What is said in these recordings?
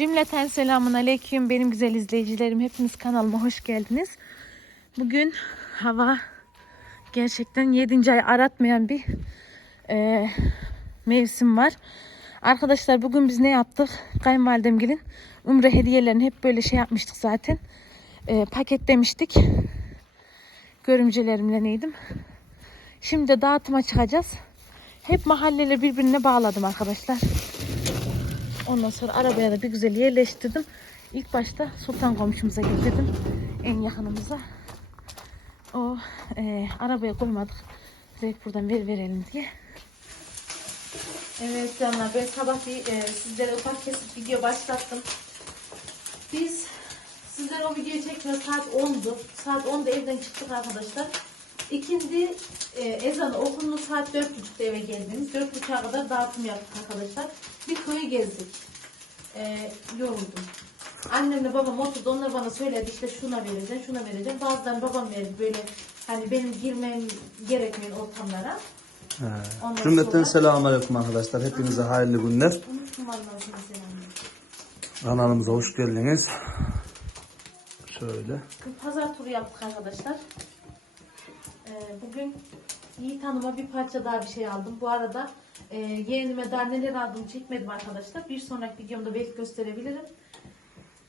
Cümleten selamun aleyküm benim güzel izleyicilerim. Hepiniz kanalıma hoş geldiniz. Bugün hava gerçekten 7. ay aratmayan bir e, mevsim var. Arkadaşlar bugün biz ne yaptık? Kayınvalidemgilin umre hediyelerini hep böyle şey yapmıştık zaten. E, paketlemiştik. Görümcelerimle neydim? Şimdi dağıtıma çıkacağız. Hep mahalleleri birbirine bağladım arkadaşlar. Ondan sonra arabaya da bir güzel yerleştirdim. İlk başta Sultan komşumuza getirdim. En yakınımıza. O e, arabaya koymadık. Direkt buradan ver verelim diye. Evet canlar ben sabah bir e, sizlere ufak kesip video başlattım. Biz sizlere o videoyu çekiyoruz saat 10'du. Saat 10'da evden çıktık arkadaşlar. İkindi e, ezanı okundu saat 4.30'da eve geldiniz. 4.30'a kadar dağıtım yaptık arkadaşlar. Bir köyü gezdik. E, yoruldum. Annemle babam oturdu onlar bana söyledi işte şuna vereceğim şuna vereceğim. Bazılarını babam verdi böyle hani benim girmem gerekmeyen ortamlara. Ondan Cümleten sonra- selamünaleyküm arkadaşlar. Hepinize hayırlı günler. Unuttum selamını. Kanalımıza hoş geldiniz. Şöyle. Pazar turu yaptık arkadaşlar. Ee, bugün Yiğit Hanım'a bir parça daha bir şey aldım. Bu arada e, yeğenime daha neler aldığımı çekmedim arkadaşlar. Bir sonraki videomda belki gösterebilirim.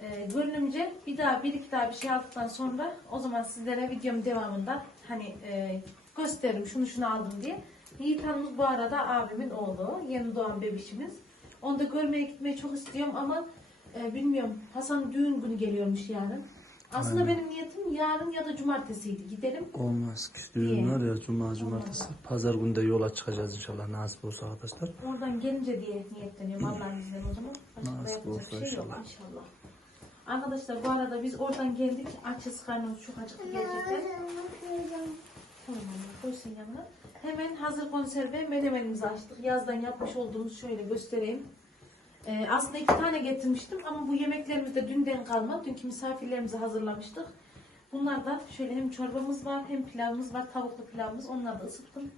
E, gönlümce bir daha bir iki daha bir şey aldıktan sonra o zaman sizlere videomun devamında hani e, gösteririm şunu şunu aldım diye. Yiğit Hanım'ız bu arada abimin oğlu. Yeni doğan bebişimiz. Onu da görmeye gitmeyi çok istiyorum ama e, bilmiyorum. Hasan düğün günü geliyormuş yarın. Aslında benim niyetim yarın ya da cumartesiydi. Gidelim. Olmaz ki. Düğün var ya cuma cumartesi. Pazar günü de yola çıkacağız inşallah nasip olsa arkadaşlar. Oradan gelince diye niyetleniyorum Allah'ın izniyle o zaman. Başka da Nasip yapacak olsa şey yok inşallah. inşallah. Arkadaşlar bu arada biz oradan geldik. Açız karnımız çok acıktı gerçekten. Tamam anne, koysun yanına. Hemen hazır konserve menemenimizi açtık. Yazdan yapmış olduğumuz şöyle göstereyim. Ee, aslında iki tane getirmiştim ama bu yemeklerimiz de dünden kalma. Dünkü misafirlerimize hazırlamıştık. Bunlar da şöyle hem çorbamız var hem pilavımız var. Tavuklu pilavımız. Onları da ısıttım.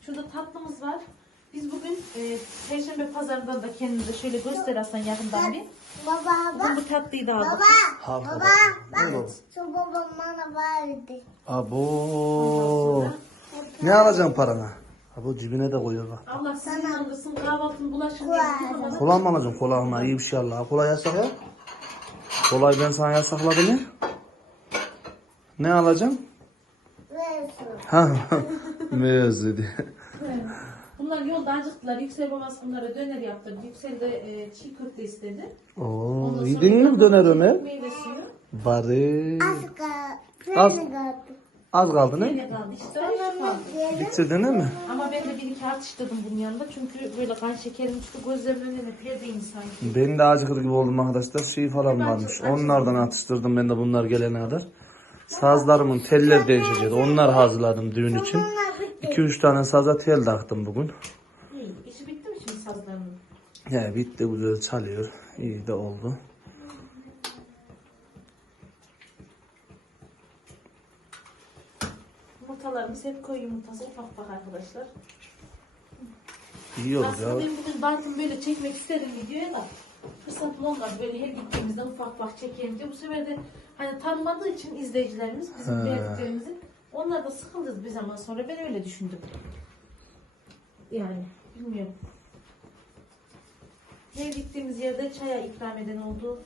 Şurada tatlımız var. Biz bugün e, Perşembe pazarından da kendimize şöyle göster Hasan yakından bir. Baba Bugün bak. bu tatlıyı da aldık. Baba. Ha, Baba baba. bak. Baba. Şu babam bana verdi. Abo. Ne alacaksın parana? Ha bu cibine de koyuyor bak. Allah sizin yandırsın kahvaltının Kola. yaptırmadan. Kola mı alacaksın? Kola alma. iyi bir şey Allah. Kola yasak ya. Kolayı ben sana yasakladım ya. Ne şunu. Ha. Meyaz dedi. Bunlar yolda acıktılar. Yüksel babası bunlara döner yaptırdı. Yüksel de e, çiğ köfte istedi. Oo, yedin mi döner Ömer? Meyve suyu. Bari. Az. Az. Kaldı. Ne? Kaldı değil mi? Ama ben de bir iki atıştırdım bunun yanında. Çünkü böyle kan şekerim uçtu. Gözlerimin önüne perdeyim sanki. Ben de acıkır gibi oldum arkadaşlar. Şey falan varmış. Onlardan atıştırdım ben de bunlar gelene kadar. Sazlarımın teller değişecekti. Onlar hazırladım düğün için. 2-3 tane saza tel taktım bugün. İyi. İşi bitti mi şimdi sazlarının? He bitti güzel çalıyor. İyi de oldu. Yumurtalarımız hep koyu yumurtası ufak ufak arkadaşlar. İyi olur Aslında ya. ben bugün dağıtım böyle çekmek isterim videoya da fırsatım olmadı. Böyle her gittiğimizde ufak ufak çekelim diye. Bu sefer de hani tanımadığı için izleyicilerimiz bizim He. verdiklerimizi onlar da sıkılırız bir zaman sonra. Ben öyle düşündüm. Yani bilmiyorum. Her gittiğimiz yerde çaya ikram eden oldu.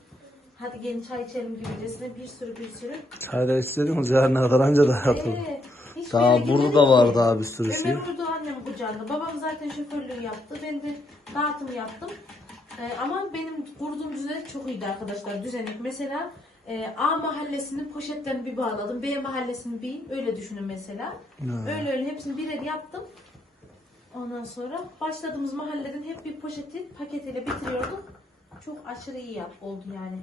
Hadi gelin çay içelim gibicesine bir sürü bir sürü. Çayda istediğimiz yarına kadar anca da yapalım. Hiçbir Daha burada da ki. var daha bir sürü şey. Ömer uyudu annem kucağında. Babam zaten şoförlüğü yaptı. Ben de dağıtım yaptım. Ee, ama benim kurduğum düzen çok iyiydi arkadaşlar. Düzenlik. Mesela e, A mahallesinin poşetlerini bir bağladım. B mahallesini bir öyle düşünün mesela. Öyle öyle hepsini birer yaptım. Ondan sonra başladığımız mahallelerin hep bir poşeti paketiyle bitiriyorduk. Çok aşırı iyi yap oldu yani.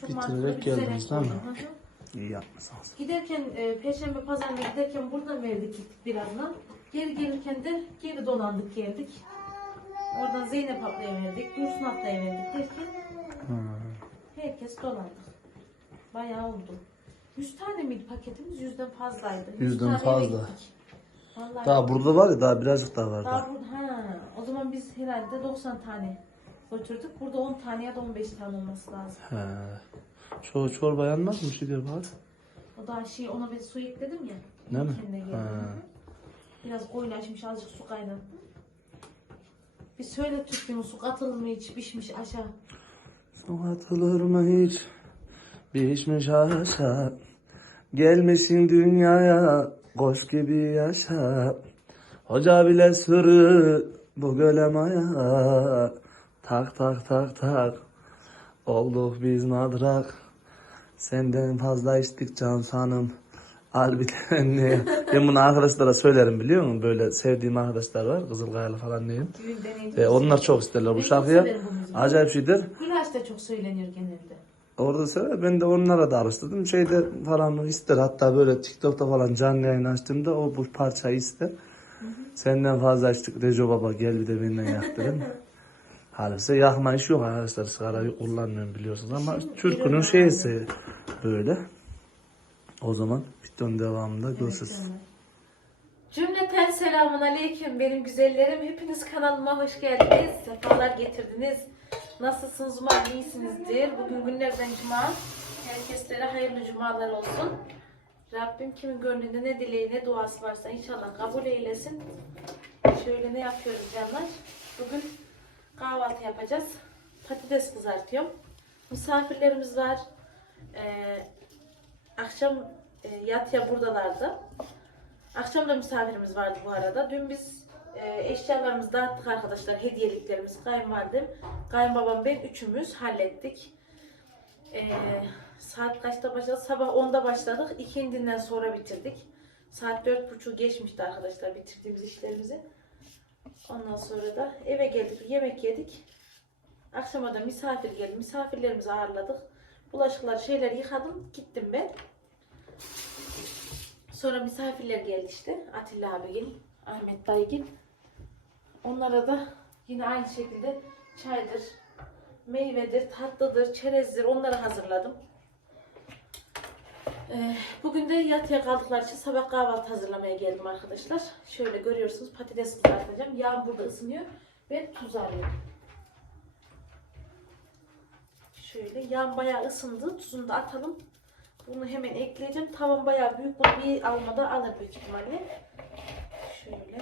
Çok mantıklı bir Bitirerek düzenek geldiniz, değil mi? oldu. Hı hı. İyi yapmışsınız. Giderken e, Perşembe pazarına giderken buradan verdik gittik birazdan. Geri gelirken de geri dolandık geldik. Oradan Zeynep ablaya verdik, Dursun ablaya verdik derken herkes dolandık. Bayağı oldu. 100 tane miydi paketimiz? Yüzden fazlaydı. 100 Yüzden tane eve fazla. gittik. Vallahi Daha burada var ya daha birazcık daha var. daha Daha. burada, ha, o zaman biz herhalde 90 tane götürdük. Burada 10 tane ya da 15 tane olması lazım. He. Çor çorba yanmaz mı diyor bak. O da şey ona bir su ekledim ya. Ne mi? Kendine geldi. Ha. Biraz koyulaşmış azıcık su kaynattım. Bir söyle Türk'ün su katılır mı hiç pişmiş aşağı. Su atılır mı hiç? Pişmiş aşağı. Gelmişsin dünyaya. Koş gibi yaşa. Hoca bile sürü bu göle maya. Tak tak tak tak. Olduk biz madrak. Senden fazla içtik cansanım. Al bir tane. Ben bunu arkadaşlara söylerim biliyor musun? Böyle sevdiğim arkadaşlar var. Kızılkayalı falan deneyim. Ve onlar çok isterler bu şarkıya. Acayip şeydir. Gülaç da çok söyleniyor genelde. Orada sever. Ben de onlara da alıştırdım. Şeyde falan ister. Hatta böyle TikTok'ta falan canlı yayın açtığımda o bu parçayı ister. Senden fazla içtik Reco Baba gel bir de benden yak Halbuki yakma iş yok arkadaşlar. Sigarayı kullanmıyorum biliyorsunuz ama Şimdi türkünün şeysi böyle. O zaman videonun devamında görüşürüz. Cümleten selamun aleyküm benim güzellerim. Hepiniz kanalıma hoş geldiniz. Sefalar getirdiniz. Nasılsınız? Umarım iyisinizdir. Bugün günlerden cuma. Herkeslere hayırlı cumalar olsun. Rabbim kimin gönlünde ne dileği ne duası varsa inşallah kabul eylesin. Şöyle ne yapıyoruz canlar? Bugün kahvaltı yapacağız. Patates kızartıyorum. Misafirlerimiz var. Ee, akşam e, yatıya buradalardı. Akşam da misafirimiz vardı bu arada. Dün biz e, eşyalarımızı dağıttık arkadaşlar. Hediyeliklerimizi kayınvalidem, kayınbabam ben üçümüz hallettik. E, saat kaçta başladık? Sabah 10'da başladık. İkindinden sonra bitirdik. Saat 4.30 geçmişti arkadaşlar bitirdiğimiz işlerimizi. Ondan sonra da eve geldik, yemek yedik. Akşama da misafir geldi. Misafirlerimizi ağırladık. Bulaşıklar şeyler yıkadım. Gittim ben. Sonra misafirler geldi işte. Atilla abigil, Ahmet dayıgil. Onlara da yine aynı şekilde çaydır, meyvedir, tatlıdır, çerezdir onları hazırladım. Ee, bugün de yatıya kaldıkları için sabah kahvaltı hazırlamaya geldim arkadaşlar. Şöyle görüyorsunuz patates kızartacağım. Yağım burada ısınıyor ve tuz alıyorum. Şöyle yağım bayağı ısındı. Tuzunu da atalım. Bunu hemen ekleyeceğim. Tavam bayağı büyük. Bunu bir almada alır büyük ihtimalle. Şöyle.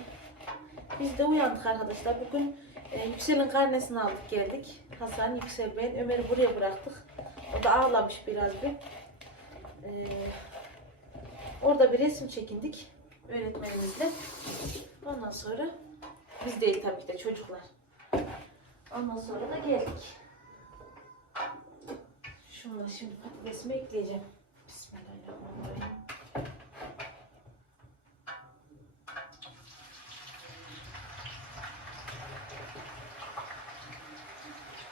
Biz de uyandık arkadaşlar. Bugün e, Yüksel'in karnesini aldık geldik. Hasan, Yüksel, ben. Ömer'i buraya bıraktık. O da ağlamış biraz bir. E, orada bir resim çekindik. Öğretmenimizle. Ondan sonra biz değil tabii ki de çocuklar. Ondan sonra da geldik. Şunu da şimdi patatesime ekleyeceğim. Bismillahirrahmanirrahim.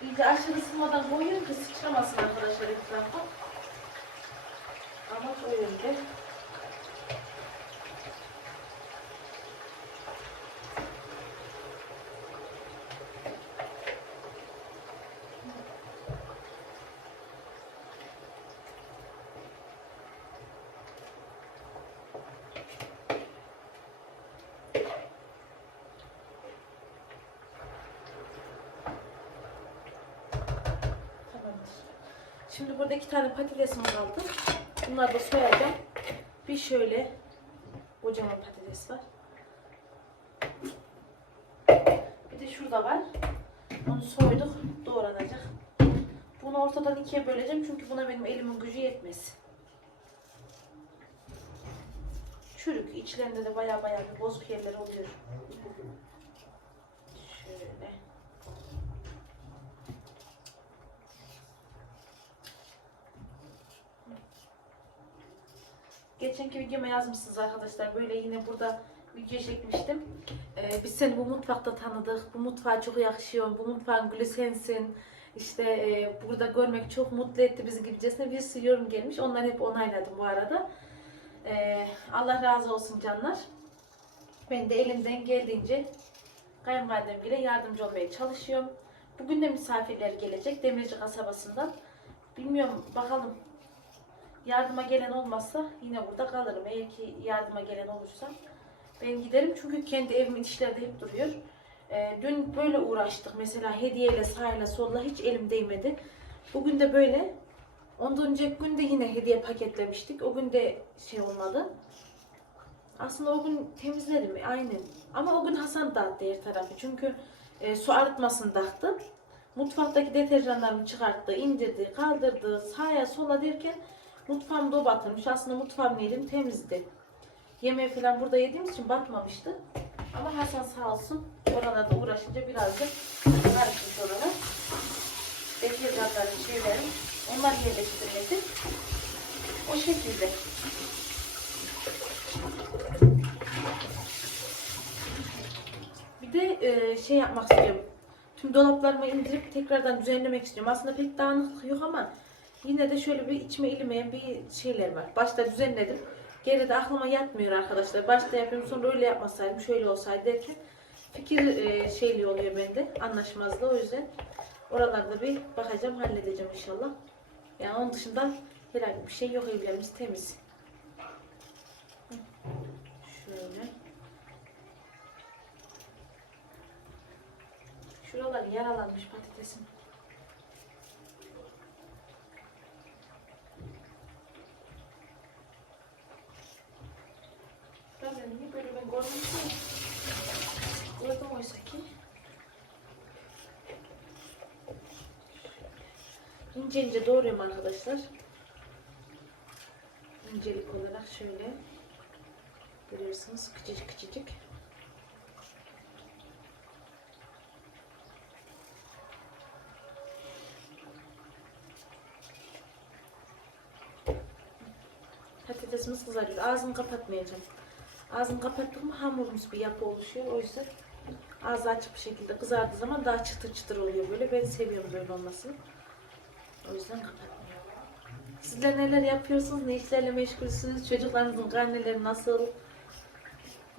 İyice aşırı ısınmadan koyuyorum ki sıçramasın arkadaşlar etrafa. Yönde. Tamamdır. Şimdi burada iki tane patatesim kaldı. Bunları da soyacağım. Bir şöyle kocaman patates var. Bir de şurada var. Onu soyduk. Doğranacak. Bunu ortadan ikiye böleceğim. Çünkü buna benim elimin gücü yetmez. Çürük. içlerinde de baya baya bir bozuk yerler oluyor. Şöyle. Geçenki videoma yazmışsınız arkadaşlar. Böyle yine burada video çekmiştim. Ee, biz seni bu mutfakta tanıdık. Bu mutfağa çok yakışıyor. Bu mutfağın gülü sensin. İşte e, burada görmek çok mutlu etti bizi gibicesine bir sürü yorum gelmiş. Onları hep onayladım bu arada. Ee, Allah razı olsun canlar. Ben de elimden geldiğince kayınvalidem bile yardımcı olmaya çalışıyorum. Bugün de misafirler gelecek Demirci kasabasından. Bilmiyorum bakalım yardıma gelen olmazsa yine burada kalırım. Eğer ki yardıma gelen olursa ben giderim çünkü kendi evimin işleri de hep duruyor. Ee, dün böyle uğraştık mesela hediyeyle sağıyla solla hiç elim değmedi. Bugün de böyle. Ondan önceki gün de yine hediye paketlemiştik. O gün de şey olmadı. Aslında o gün temizledim aynen. Ama o gün Hasan dağıttı her tarafı. Çünkü e, su arıtmasını taktı. Mutfaktaki deterjanlarımı çıkarttı, indirdi, kaldırdı, sağa sola derken mutfağım da o batırmış. Aslında mutfağım yerim temizdi. Yemeği falan burada yediğimiz için batmamıştı. Ama Hasan sağ olsun oralarda uğraşınca birazcık karışmış oralar. Deterjanların şeylerin onlar yerleştirildi. O şekilde. Bir de e, şey yapmak istiyorum. Tüm dolaplarımı indirip tekrardan düzenlemek istiyorum. Aslında pek dağınıklık yok ama yine de şöyle bir içime ilmeyen bir şeyler var. Başta düzenledim. Geride aklıma yatmıyor arkadaşlar. Başta yapıyorum sonra öyle yapmasaydım şöyle olsaydı derken fikir e, şeyli oluyor bende. Anlaşmazlığı o yüzden oralarda bir bakacağım halledeceğim inşallah. Yani onun dışında herhangi bir şey yok evlerimiz temiz. Şöyle. Şuralar yaralanmış patatesin. Niye böyle ben görmüştüm. Gördüm oysa ki. İnce ince doğruyorum arkadaşlar. İncelik olarak şöyle. Görüyorsunuz küçücük küçücük. Patatesimiz kızarıyor. Ağzını kapatmayacağım. Ağzını kapattık mı hamurumuz bir yapı oluşuyor. O yüzden ağzı açık bir şekilde kızardığı zaman daha çıtır çıtır oluyor böyle. Ben seviyorum böyle olmasını. O yüzden kapatmıyorum. Sizler neler yapıyorsunuz? Ne işlerle meşgulsünüz? Çocuklarınızın karneleri nasıl?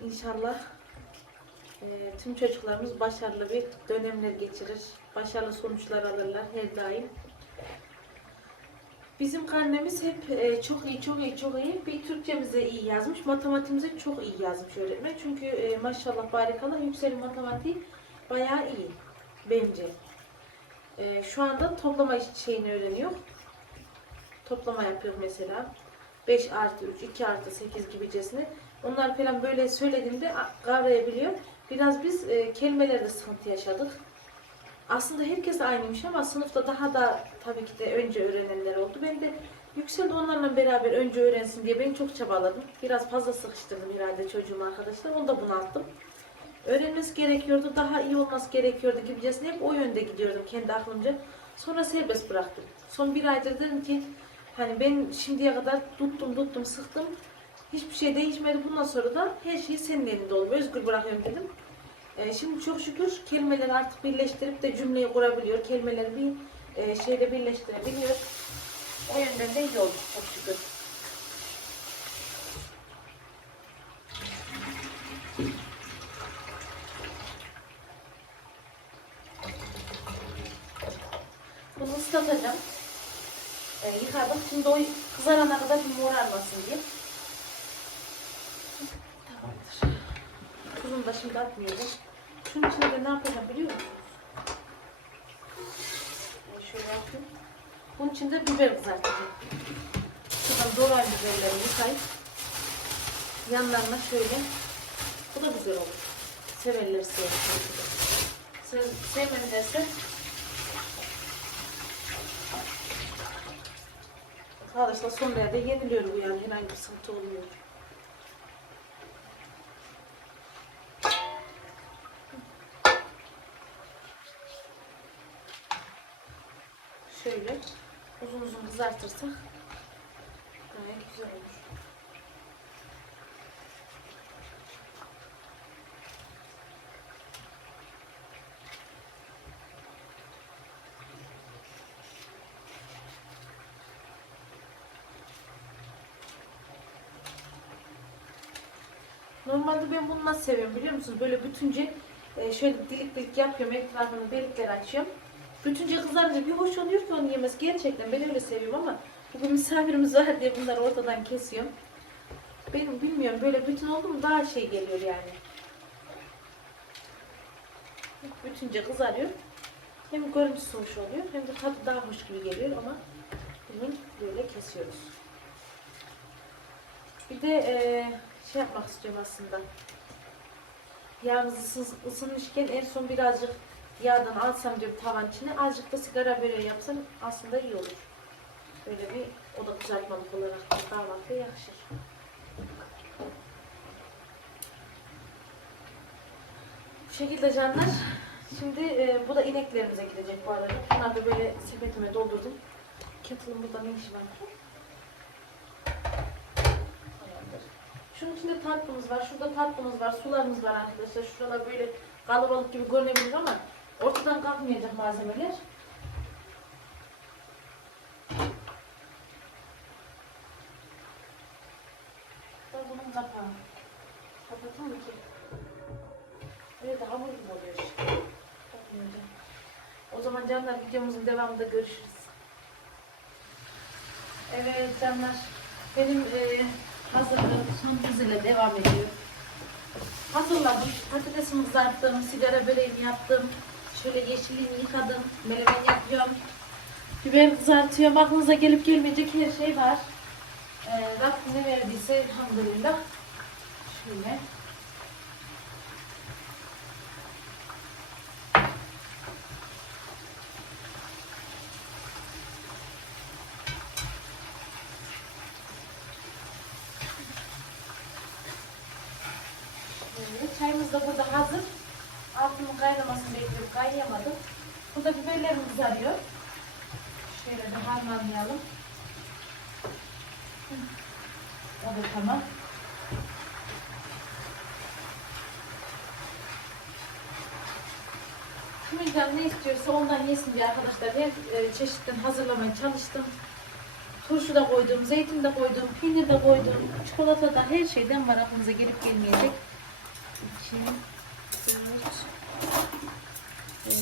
İnşallah e, tüm çocuklarımız başarılı bir dönemler geçirir. Başarılı sonuçlar alırlar her daim. Bizim karnemiz hep e, çok iyi, çok iyi, çok iyi. Bir Türkçemize iyi yazmış, matematiğimize çok iyi yazmış öğretmen. Çünkü e, maşallah barikallah Yüksel'in matematiği bayağı iyi bence. E, şu anda toplama şeyini öğreniyor. Toplama yapıyor mesela. 5 artı 3, 2 artı 8 gibicesine. Onlar falan böyle söylediğimde kavrayabiliyor. Biraz biz e, kelimelerde sıkıntı yaşadık. Aslında herkes aynıymış ama sınıfta daha da tabii ki de önce öğrenenler oldu. Ben de yükseldi onlarla beraber önce öğrensin diye ben çok çabaladım. Biraz fazla sıkıştırdım herhalde çocuğum arkadaşlar. Onu da bunalttım. Öğrenmesi gerekiyordu, daha iyi olması gerekiyordu gibicesine hep o yönde gidiyordum kendi aklımca. Sonra serbest bıraktım. Son bir aydır dedim ki hani ben şimdiye kadar tuttum tuttum sıktım. Hiçbir şey değişmedi. Bundan sonra da her şey senin elinde olur. Özgür bırakıyorum dedim. Ee, şimdi çok şükür kelimeleri artık birleştirip de cümleyi kurabiliyor. Kelimeleri bir e, şeyle birleştirebiliyor. O yönden de iyi oldu çok şükür. Bunu ıslatacağım. Ee, yıkadım. Şimdi o kızarana kadar bir morarmasın diye. Tamamdır. Tuzunu da şimdi atmıyorum. Şunun içine de ne yapacağım biliyor musun? Ben şöyle yapayım. Bunun içinde biber kızartacağım. Şuradan doğrayan biberleri yıkayıp yanlarına şöyle bu da güzel olur. Severler severler. Sev, sevmezlerse Arkadaşlar son derece yeniliyor bu yani herhangi bir sıkıntı olmuyor. Şöyle uzun uzun kızartırsak gayet güzel olur. Normalde ben bunu nasıl seviyorum biliyor musunuz? Böyle bütünce e, şöyle dilik dilik yapıyorum, etrafını delikler açıyorum. Bütünce kızarınca bir hoş oluyor ki onu yemesi. Gerçekten ben öyle seviyorum ama bugün misafirimiz var diye bunları ortadan kesiyorum. Benim bilmiyorum böyle bütün oldu mu daha şey geliyor yani. Bütünce kızarıyor. Hem görüntüsü hoş oluyor hem de tadı daha hoş gibi geliyor ama bugün böyle kesiyoruz. Bir de eee, şey yapmak istiyorum aslında. Yağımız ısı- ısınmışken en son birazcık yağdan alsam diyorum tavan içine. Azıcık da sigara böreği yapsam aslında iyi olur. Böyle bir o da kızartmalık olarak kahvaltıya yakışır. Bu şekilde canlar. Şimdi e, bu da ineklerimize gidecek bu arada. Bunlar da böyle sepetime doldurdum. Kettle'ın burada ne işi var? Şunun içinde tatlımız var. Şurada tatlımız var. Sularımız var arkadaşlar. Şuralar böyle kalabalık gibi görünebilir ama ortadan kalkmayacak malzemeler. Da bunun kapağı. Kapatın mı ki? Öyle de hamur oluyor işte. O zaman canlar videomuzun devamında görüşürüz. Evet canlar. Benim e, hazırlığım son hızıyla devam ediyor. Hazırladım. Patatesimi kızarttım. Sigara böreğimi yaptım. Şöyle yeşilliğini yıkadım. Melemen yapıyorum. Biber kızartıyorum. Aklınıza gelip gelmeyecek her şey var. E, Rabbim ne verdiyse elhamdülillah. Şöyle. Evet, çayımız da burada hazır. Altının kaynamasını bekliyorum. Kaynayamadım. Burada biberlerimiz kızarıyor. Şöyle de harmanlayalım. Hı. O da tamam. Kimin canı ne istiyorsa ondan yesin diye arkadaşlar. Her e, çeşitten hazırlamaya çalıştım. Turşu da koydum, zeytin de koydum, peynir de koydum, çikolata da her şeyden var aklınıza gelip gelmeyecek. 2, 4, 5,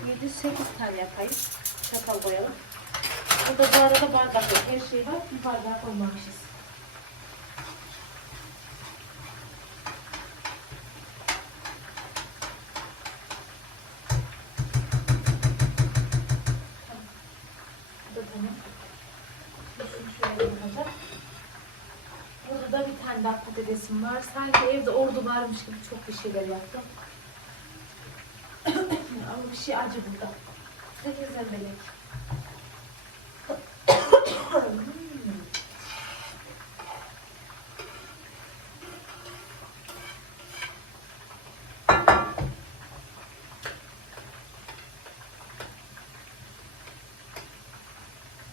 6, 7, 8 tane yapayım. Çatal koyalım. Burada bu arada bardak yok. Her şey var. Bir bardağa koymamışız. Burada da bir tane daha patatesim var. Sanki evde ordu varmış gibi çok bir şeyler yaptım. Ama bir şey acı burada. Sekiz melek.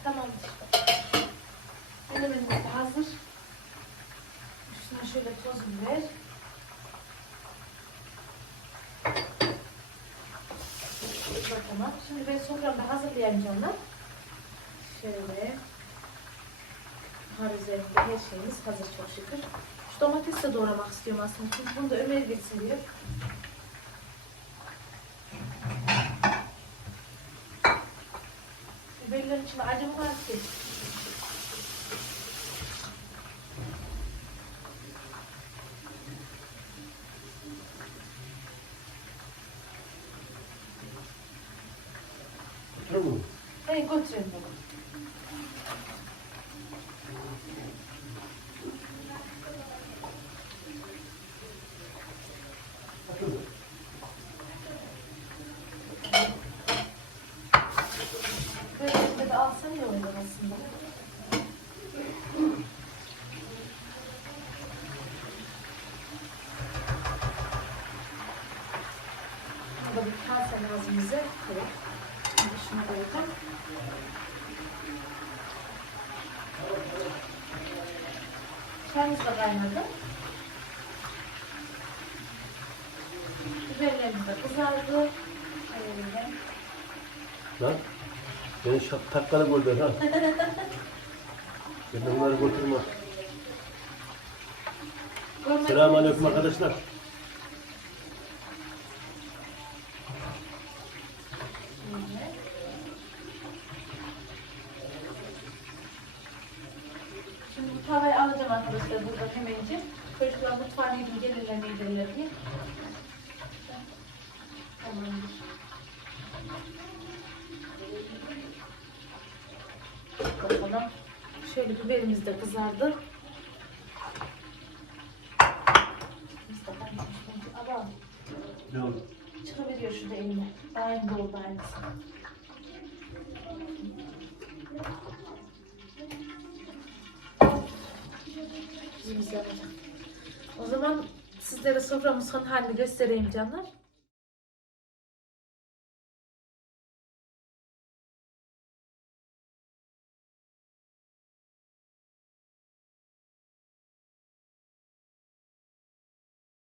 Tamamdır. Menemenimiz de hazır. Üstüne şöyle toz biber. Tamam. Şimdi ben soframda hazırlayayım canlar. Şöyle. Har üzerinde her şeyimiz hazır çok şükür. Şu domates de doğramak istiyorum aslında. Çünkü bunu da Ömer getiriyor. Biberlerin içinde acı mı var ki? Hey götürün bunu. Böyle de alsan iyi olur aslında. Burada bir kase lazım bize. Evet. Şimdi şunu koyalım. Çayımız da kaynadı. Biberlerimiz de kızardı. Şöyle. Lan ben şak takkalı gördüm ha. Ben bunları götürme. Görmek Selamünaleyküm üzere. arkadaşlar. Şöyle. Şimdi bu tavayı alacağım arkadaşlar burada hemencik. Çocuklar mutfağa ne gün gelirler ne giderler diye. Tamamdır. Bakalım. Şöyle biberimiz de kızardı. Adam Ne oldu? çıkabiliyor şurada eline. Aynı doldu aynısı. Olacak. O zaman sizlere soframın son halini göstereyim canlar.